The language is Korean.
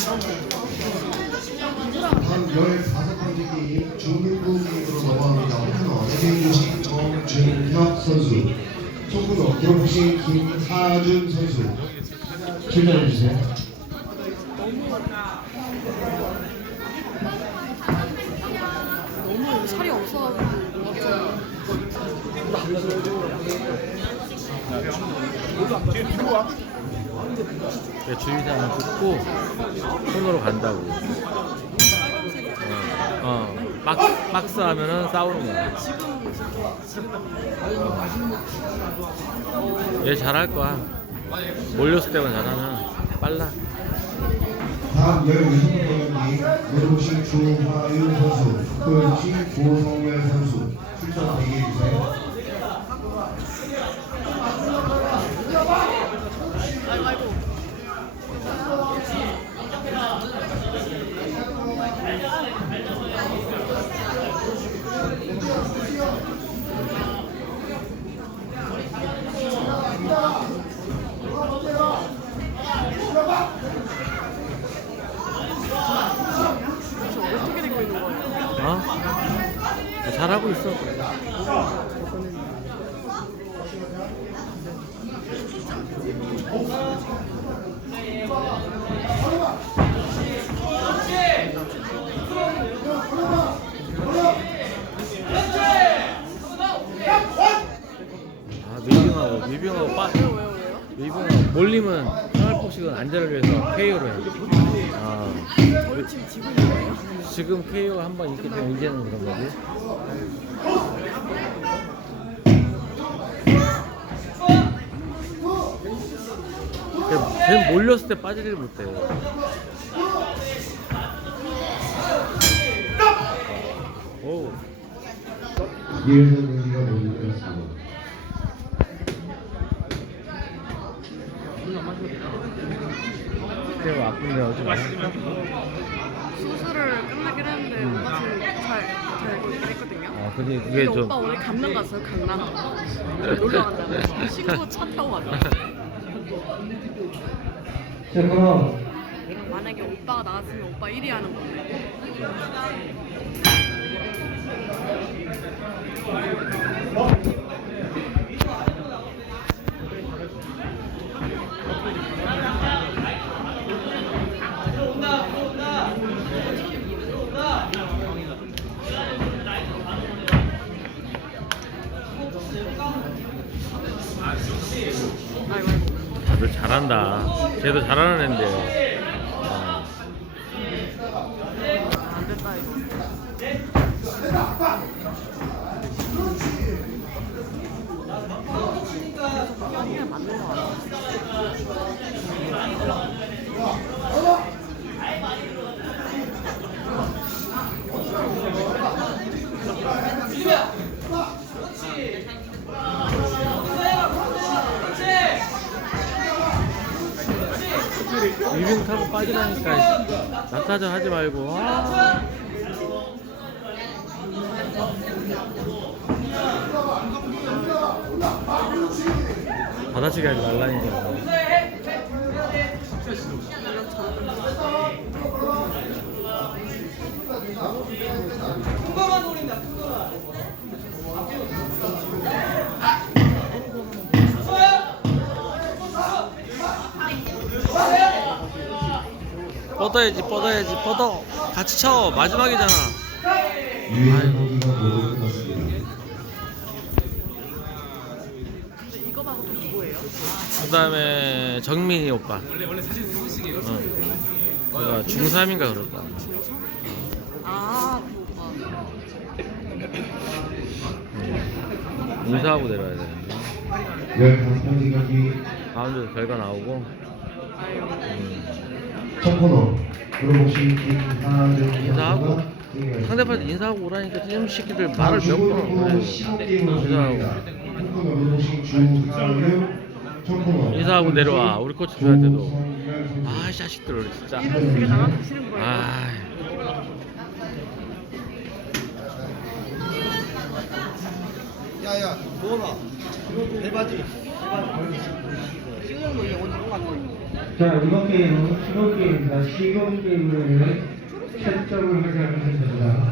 한 15번째 게임 중등부 게임으로 넘어갑니다. 홍준호, 대구식 정준혁 선수, 송근호, 프로복싱 김하준 선수 출전해주세요. 너무 살이 없어가지고 뭔가 좀 그 주의사항 듣고 손으로 간다고. 어, 어. 박스, 박스 하면은 싸우는 거야. 얘 잘할 거야. 몰렸을 때만 잘하면 빨라. 다음 16번째 게임 노동식 조화윤 선수, 고성열 선수 출전 대기해주세요. 저 어떻게 되고 있는 거예요? 어? 잘하고 있어. 아, 미빙하고, 미빙하고 빠? 미빙하고 몰리면 생활폭식은 안전을 위해서 KO로 해. 아, 저희 지금 KO가 한 번 있기 때문에 이제는 그런 거지. 걔- 걔 몰렸을 때 빠지질 못해. 오, 이래서 경기가 모두 끝났습니다. 그때 아픈데 가? 수술을 끝나긴 했는데 오빠 지금 잘잘 했거든요. 아, 근데 그게 근데 좀 오빠 오늘 강남 갔어요 강남. 놀러 간다고. 친구 차 타고 가자. 자, 그럼 만약에 오빠가 나왔으면 오빠 1위 하는 건데. 아 잘한다. 쟤도 잘하는 앤데. 맞는 거 같아. 위빙 타고 빠지라니까 낙하전 하지 말고. 아. 받아치기 하지 말라니까. 뻗어야지 뻗어야지 뻗어 같이 쳐 마지막이잖아 유일한 경기가 모두 끝났습니다. 그 다음에 정민이 오빠 어. 그가 중3인가 그럴 거야 아, 그 오빠. 음. 인사하고 내려야 되는데 15번째 경기 가운데서 결과 나오고. 음. 첫 코너 선수가 승리하였습니다. 상대편 인사하고 오라니까 이 새끼들 말을 몇 번. 그래. 인사하고 인사하고 내려와 우리 코치들한테도 아 자식들 진짜. 아 야야 뭐나 대바지 지금 뭐? 자, 이번 게임은 시범 게임입니다. 시범 게임을 채점을 하지 않는